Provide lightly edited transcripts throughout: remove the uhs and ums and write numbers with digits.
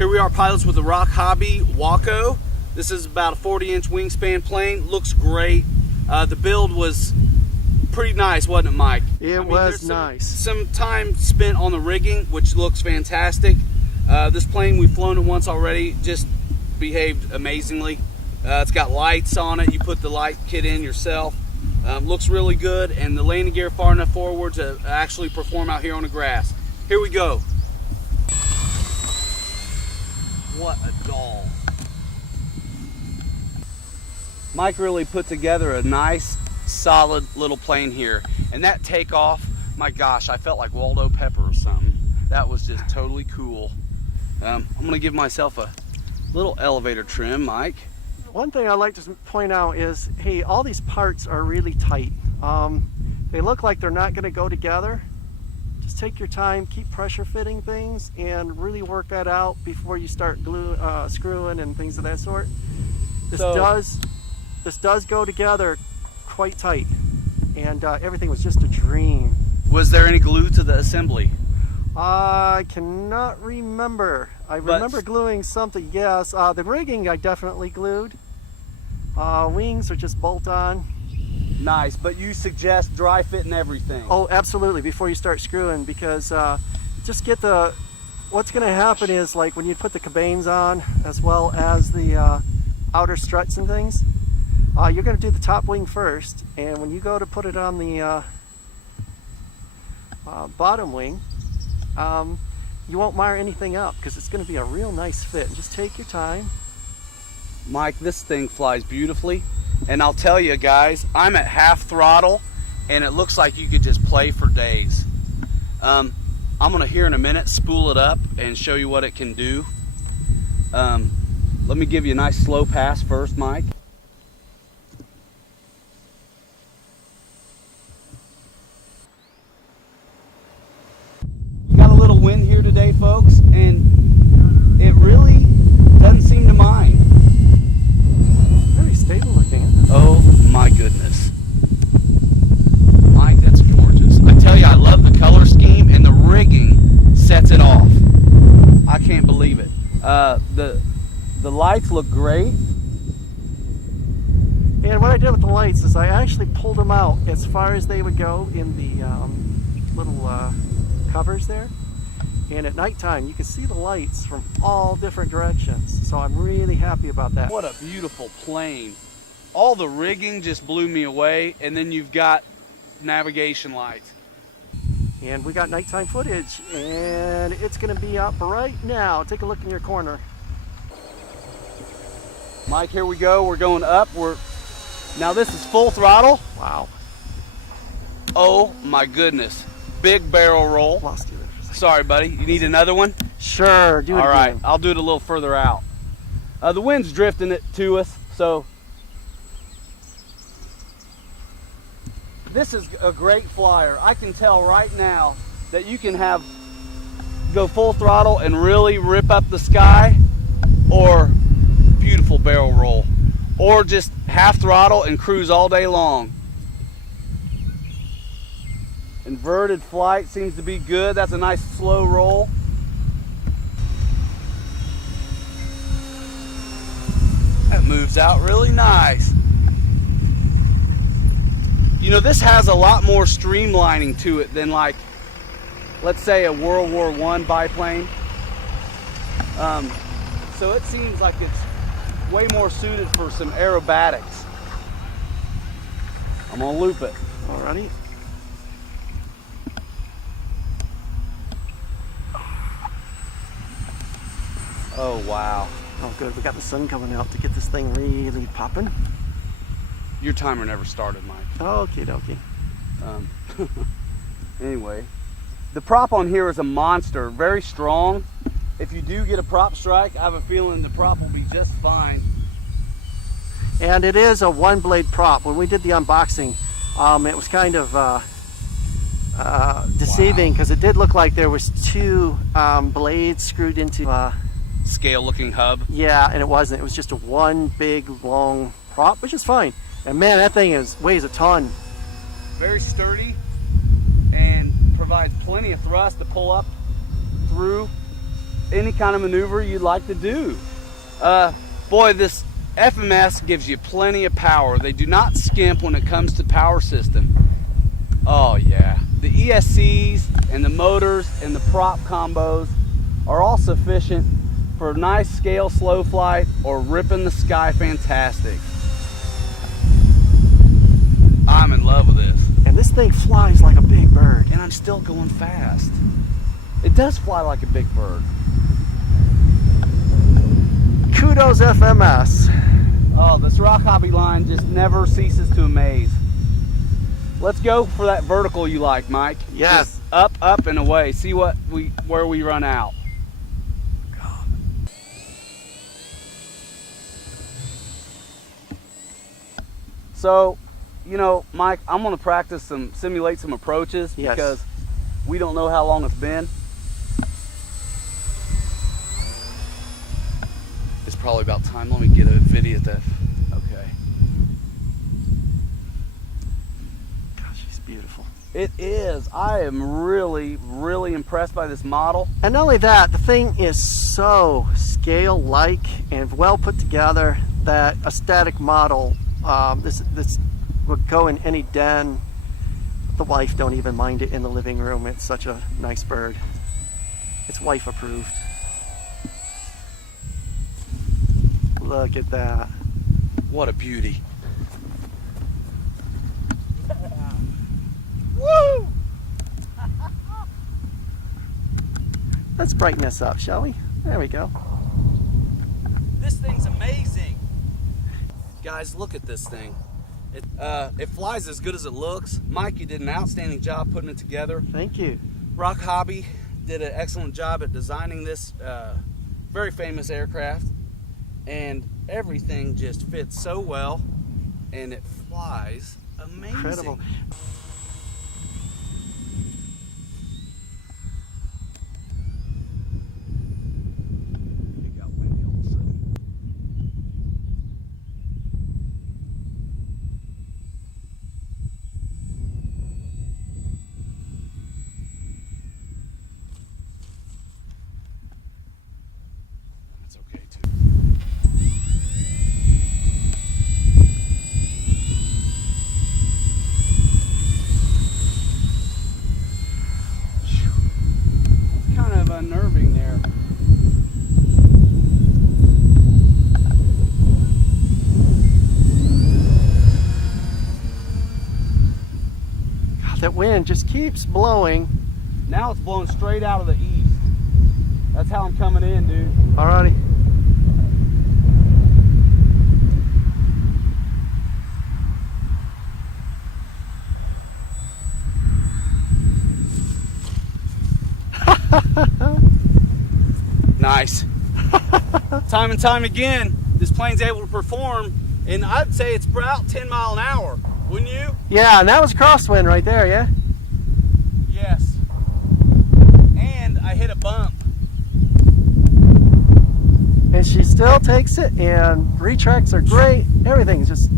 Here we are, pilots with the Rock Hobby Waco. This is about a 40-inch wingspan plane. Looks great. The build was pretty nice, wasn't it, Mike? It was nice. Some time spent on the rigging, which looks fantastic. This plane, we've flown it once already, just behaved amazingly. It's got lights on it. You put the light kit in yourself. Looks really good, and the landing gear far enough forward to actually perform out here on the grass. Here we go. What a doll. Mike really put together a nice, solid little plane here. And that takeoff, my gosh, I felt like Waldo Pepper or something. That was just totally cool. I'm gonna give myself a little elevator trim, Mike. One thing I'd like to point out is, hey, all these parts are really tight. They look like they're not gonna go together. Just take your time, keep pressure fitting things, and really work that out before you start screwing and things of that sort. This does go together quite tight, and everything was just a dream. Was there any glue to the assembly? I cannot remember. I remember gluing something, yes. The rigging I definitely glued. Wings are just bolt on. Nice, but you suggest dry fitting everything? Oh, absolutely, before you start screwing, because just get the, what's going to happen is, like when you put the cabanes on, as well as the outer struts and things, you're going to do the top wing first, and when you go to put it on the bottom wing, you won't mire anything up, because it's going to be a real nice fit. Just take your time. Mike, this thing flies beautifully, and I'll tell you guys, I'm at half throttle, and it looks like you could just play for days. I'm going to here in a minute spool it up and show you what it can do. Let me give you a nice slow pass first, Mike. We got a little wind here today, folks, and it really doesn't seem to mind. Very stable looking. Oh my goodness. Mike, that's gorgeous. I tell you, I love the color scheme, and the rigging sets it off. I can't believe it. The lights look great. And what I did with the lights is I actually pulled them out as far as they would go in the little covers there. And at nighttime, you can see the lights from all different directions. So I'm really happy about that. What a beautiful plane. All the rigging just blew me away, and then you've got navigation lights. And we got nighttime footage, and it's going to be up right now. Take a look in your corner. Mike, here we go. We're going up. Now this is full throttle. Wow. Oh my goodness. Big barrel roll. Lost you there. Sorry, buddy. You need another one? Sure, do it All right, again. I'll do it a little further out. The wind's drifting it to us, so this is a great flyer. I can tell right now that you can go full throttle and really rip up the sky, or beautiful barrel roll, or just half throttle and cruise all day long. Inverted flight seems to be good. That's a nice slow roll. That moves out really nice. You know, this has a lot more streamlining to it than, like, let's say a World War I biplane. So it seems like it's way more suited for some aerobatics. I'm gonna loop it. Alrighty. Oh, wow. Oh, good. We got the sun coming out to get this thing really popping. Your timer never started, Mike. Okie dokie. Anyway, the prop on here is a monster, very strong. If you do get a prop strike, I have a feeling the prop will be just fine. And it is a one blade prop. When we did the unboxing, it was kind of deceiving, because it did look like there was two blades screwed into Scale looking hub. Yeah, and it wasn't. It was just a one big long prop, which is fine. And man, that thing weighs a ton. Very sturdy and provides plenty of thrust to pull up through. any kind of maneuver you'd like to do. Boy, this FMS gives you plenty of power. They do not skimp when it comes to power system. Oh yeah, the ESCs and the motors and the prop combos are all sufficient for nice scale slow flight or ripping the sky fantastic. I'm in love with this. And this thing flies like a big bird. And I'm still going fast. It does fly like a big bird. Kudos FMS. Oh, this rock hobby line just never ceases to amaze. Let's go for that vertical you like, Mike. Yes. Just up, up, and away. See where we run out. God. So, you know, Mike, I'm gonna practice simulate some approaches Yes. because we don't know how long it's been. It's probably about time. Let me get a video of that. Okay. Gosh, she's beautiful. It is. I am really, really impressed by this model. And not only that, the thing is so scale-like and well put together that a static model, this would go in any den. The wife don't even mind it in the living room. It's such a nice bird. It's wife approved. Look at that. What a beauty. Woo! Let's brighten this up, shall we? There we go. This thing's amazing. Guys, look at this thing. It flies as good as it looks. Mike, you did an outstanding job putting it together. Thank you. Rock Hobby did an excellent job at designing this very famous aircraft. And everything just fits so well. And it flies amazing. Incredible. It got windy all of a sudden. That's okay too. It's kind of unnerving there. God, that wind just keeps blowing. Now it's blowing straight out of the east. That's how I'm coming in, dude. Alrighty. Nice. Time and time again, this plane's able to perform, and I'd say it's about 10 miles an hour, wouldn't you? Yeah, and that was crosswind right there, yeah? Yes. And I hit a bump. And she still takes it, and retracts are great. Everything's just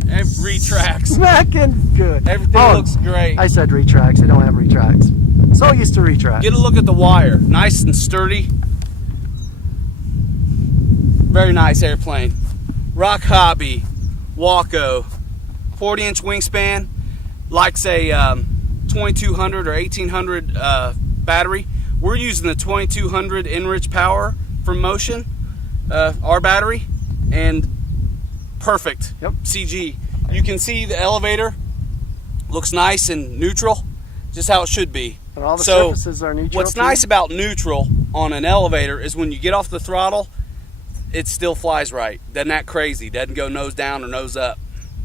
Retracts. smacking good. Everything looks great. I said retracts. I don't have retracts. So used to retracts. Get a look at the wire. Nice and sturdy. Very nice airplane. Rock Hobby, Waco, 40-inch wingspan, like say 2200 or 1800 battery. We're using the 2200 Enrich Power from Motion, our battery, and perfect. Yep. CG. You can see the elevator looks nice and neutral, just how it should be. And all the So, surfaces are neutral. what's too. nice about neutral on an elevator is when you get off the throttle, it still flies right. Doesn't act crazy. Doesn't go nose down or nose up.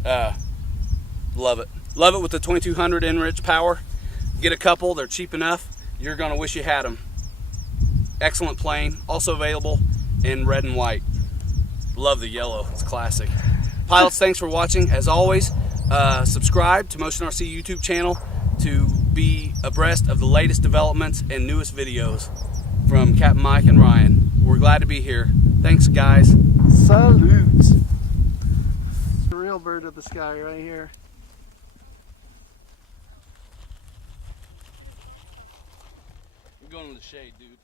Love it. Love it with the 2200 Enrich Power. Get a couple. They're cheap enough. You're going to wish you had them. Excellent plane. Also available in red and white. Love the yellow. It's classic. Pilots, thanks for watching. As always, subscribe to Motion RC YouTube channel to be abreast of the latest developments and newest videos from Captain Mike and Ryan. We're glad to be here. Thanks, guys. Salutes. The real bird of the sky right here. I'm going in the shade, dude.